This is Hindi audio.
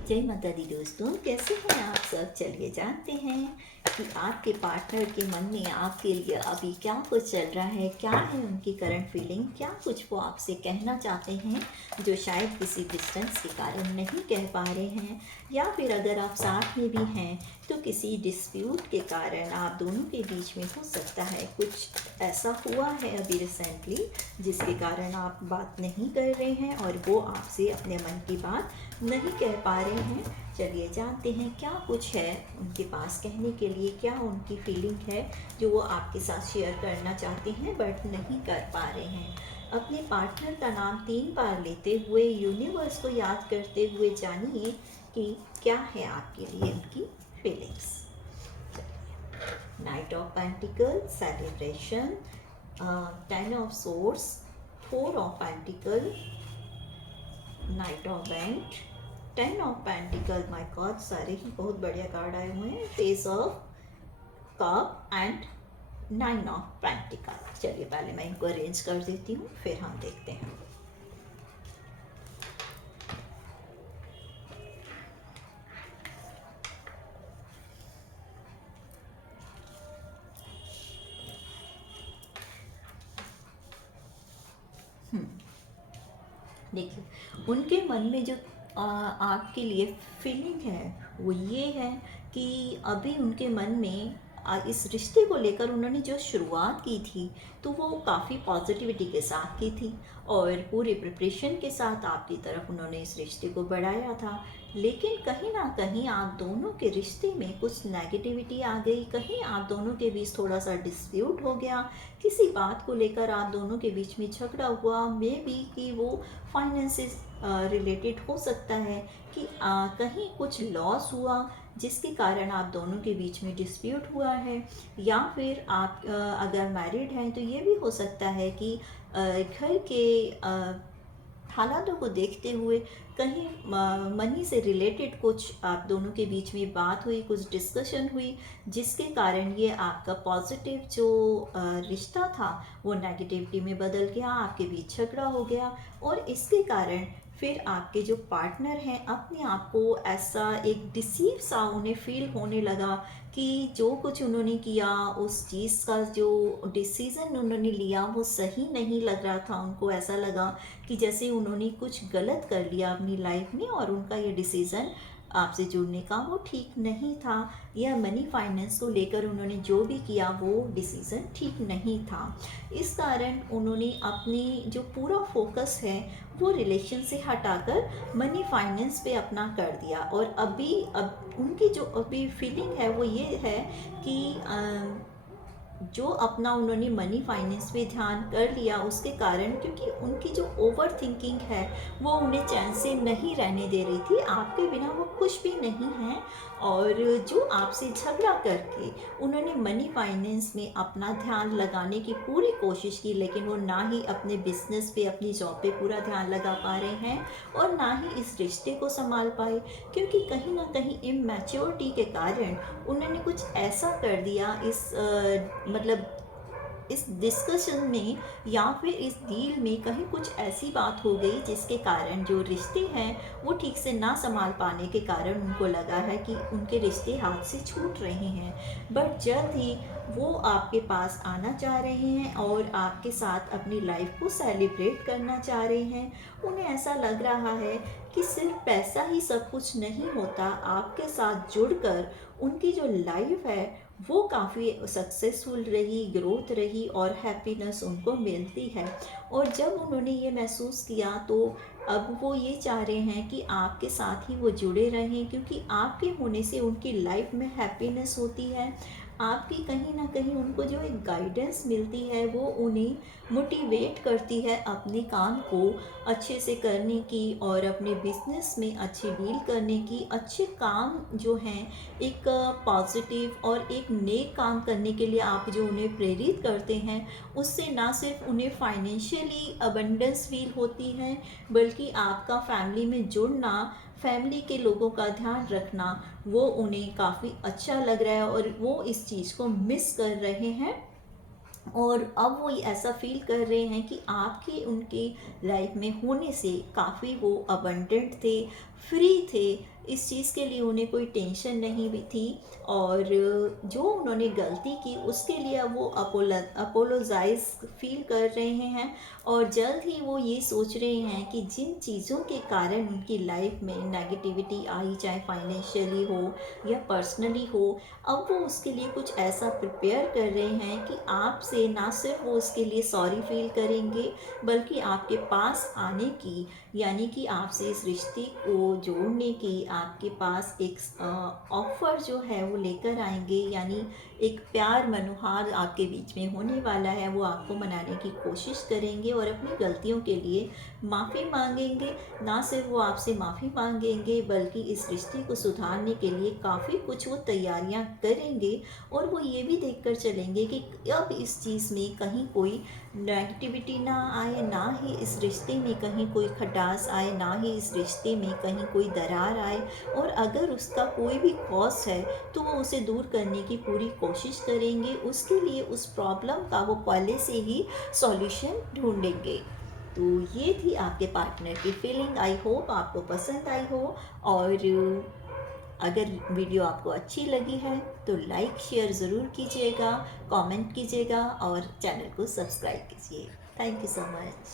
जय माता दी दोस्तों, कैसे हैं आप सब। चलिए जानते हैं कि आपके पार्टनर के मन में आपके लिए अभी क्या कुछ चल रहा है, क्या है उनकी करंट फीलिंग, क्या कुछ वो आपसे कहना चाहते हैं जो शायद किसी डिस्टेंस के कारण नहीं कह पा रहे हैं, या फिर अगर आप साथ में भी हैं तो किसी डिस्प्यूट के कारण आप दोनों के बीच में हो सकता है कुछ ऐसा हुआ है अभी रिसेंटली जिसके कारण आप बात नहीं कर रहे हैं और वो आपसे अपने मन की बात नहीं कह पा रहे हैं। चलिए जानते हैं क्या कुछ है उनके पास कहने के लिए, क्या उनकी फीलिंग है जो वो आपके साथ शेयर करना चाहते हैं बट नहीं कर पा रहे हैं। अपने पार्टनर का नाम 3 बार लेते हुए यूनिवर्स को याद करते हुए जानिए कि क्या है आपके लिए उनकी feelings. Night of pentacle celebration, 10 of source, 4 of pentacle, night of went, 10 of pentacle. My God, सारे ही बहुत बढ़िया कार्ड आए हुए हैं। Face of cup and 9 of pentacle. चलिए पहले मैं इनको अरेंज कर देती हूँ, फिर हम देखते हैं। देखिए, उनके मन में जो आपके लिए फीलिंग है वो ये है कि अभी उनके मन में इस रिश्ते को लेकर उन्होंने जो शुरुआत की थी तो वो काफ़ी पॉजिटिविटी के साथ की थी और पूरे प्रिपरेशन के साथ आपकी तरफ उन्होंने इस रिश्ते को बढ़ाया था। लेकिन कहीं ना कहीं आप दोनों के रिश्ते में कुछ नेगेटिविटी आ गई, कहीं आप दोनों के बीच थोड़ा सा डिस्प्यूट हो गया, किसी बात को लेकर आप दोनों के बीच में झगड़ा हुआ। मे बी कि वो फाइनेंसेस रिलेटेड हो सकता है कि कहीं कुछ लॉस हुआ जिसके कारण आप दोनों के बीच में डिस्प्यूट हुआ है, या फिर आप अगर मैरिड हैं तो ये भी हो सकता है कि घर के हालातों को देखते हुए कहीं मनी से रिलेटेड कुछ आप दोनों के बीच में बात हुई, कुछ डिस्कशन हुई जिसके कारण ये आपका पॉजिटिव जो रिश्ता था वो नेगेटिविटी में बदल गया, आपके बीच झगड़ा हो गया। और इसके कारण फिर आपके जो पार्टनर हैं अपने आप को ऐसा एक डिसीव सा उन्हें फील होने लगा कि जो कुछ उन्होंने किया, उस चीज़ का जो डिसीज़न उन्होंने लिया वो सही नहीं लग रहा था। उनको ऐसा लगा कि जैसे उन्होंने कुछ गलत कर लिया अपनी लाइफ में और उनका ये डिसीज़न आपसे जुड़ने का वो ठीक नहीं था, या मनी फाइनेंस को लेकर उन्होंने जो भी किया वो डिसीज़न ठीक नहीं था। इस कारण उन्होंने अपनी जो पूरा फोकस है वो रिलेशन से हटाकर मनी फाइनेंस पे अपना कर दिया। और अब उनकी जो अभी फीलिंग है वो ये है कि जो अपना उन्होंने मनी फाइनेंस पे ध्यान कर लिया उसके कारण, क्योंकि उनकी जो ओवर थिंकिंग है वो उन्हें चैन से नहीं रहने दे रही थी। आपके बिना वो खुश भी नहीं हैं और जो आपसे झगड़ा करके उन्होंने मनी फाइनेंस में अपना ध्यान लगाने की पूरी कोशिश की, लेकिन वो ना ही अपने बिजनेस पे, अपनी जॉब पे पूरा ध्यान लगा पा रहे हैं और ना ही इस रिश्ते को संभाल पाए, क्योंकि कहीं ना कहीं इमेच्योरिटी के कारण उन्होंने कुछ ऐसा कर दिया इस मतलब इस डिस्कशन में या फिर इस डील में कहीं कुछ ऐसी बात हो गई जिसके कारण जो रिश्ते हैं वो ठीक से ना संभाल पाने के कारण उनको लगा है कि उनके रिश्ते हाथ से छूट रहे हैं। बट जल्द ही वो आपके पास आना चाह रहे हैं और आपके साथ अपनी लाइफ को सेलिब्रेट करना चाह रहे हैं। उन्हें ऐसा लग रहा है कि सिर्फ पैसा ही सब कुछ नहीं होता, आपके साथ जुड़कर उनकी जो लाइफ है वो काफ़ी सक्सेसफुल रही, ग्रोथ रही और हैप्पीनेस उनको मिलती है। और जब उन्होंने ये महसूस किया तो अब वो ये चाह रहे हैं कि आपके साथ ही वो जुड़े रहें, क्योंकि आपके होने से उनकी लाइफ में हैप्पीनेस होती है। आपकी कहीं ना कहीं उनको जो एक गाइडेंस मिलती है वो उन्हें मोटिवेट करती है अपने काम को अच्छे से करने की और अपने बिजनेस में अच्छी डील करने की, अच्छे काम जो हैं एक पॉजिटिव और एक नेक काम करने के लिए आप जो उन्हें प्रेरित करते हैं, उससे ना सिर्फ उन्हें फाइनेंशियली अबंडेंस फील होती है बल्कि आपका फैमिली में जुड़ना, फैमिली के लोगों का ध्यान रखना वो उन्हें काफ़ी अच्छा लग रहा है और वो इस चीज़ को मिस कर रहे हैं। और अब वो ऐसा फील कर रहे हैं कि आपके उनके लाइफ में होने से काफ़ी वो अबंडेंट थे, फ्री थे, इस चीज़ के लिए उन्हें कोई टेंशन नहीं भी थी। और जो उन्होंने गलती की उसके लिए अब वो अपोलोजाइज फील कर रहे हैं। और जल्द ही वो ये सोच रहे हैं कि जिन चीज़ों के कारण उनकी लाइफ में नेगेटिविटी आई, चाहे फाइनेंशियली हो या पर्सनली हो, अब वो उसके लिए कुछ ऐसा प्रिपेयर कर रहे हैं कि आपसे ना सिर्फ वो उसके लिए सॉरी फील करेंगे, बल्कि आपके पास आने की, यानी कि आपसे इस रिश्ते को जोड़ने की आपके पास एक ऑफ़र जो है वो लेकर आएंगे। यानी एक प्यार मनोहार आपके बीच में होने वाला है, वो आपको मनाने की कोशिश करेंगे और अपनी गलतियों के लिए माफ़ी मांगेंगे। ना सिर्फ वो आपसे माफ़ी मांगेंगे, बल्कि इस रिश्ते को सुधारने के लिए काफ़ी कुछ वो तैयारियां करेंगे। और वो ये भी देख कर चलेंगे कि अब इस चीज़ में कहीं कोई नेगेटिविटी ना आए, ना ही इस रिश्ते में कहीं कोई खटास आए, ना ही इस रिश्ते में कहीं कोई दरार आए। और अगर उसका कोई भी कॉज है तो वो उसे दूर करने की पूरी कोशिश करेंगे। उसके लिए उस प्रॉब्लम का वो पहले से ही सॉल्यूशन ढूंढेंगे। तो ये थी आपके पार्टनर की फीलिंग। आई होप आपको पसंद आई हो। और अगर वीडियो आपको अच्छी लगी है तो लाइक शेयर ज़रूर कीजिएगा, कमेंट कीजिएगा और चैनल को सब्सक्राइब कीजिए। Thank you so much.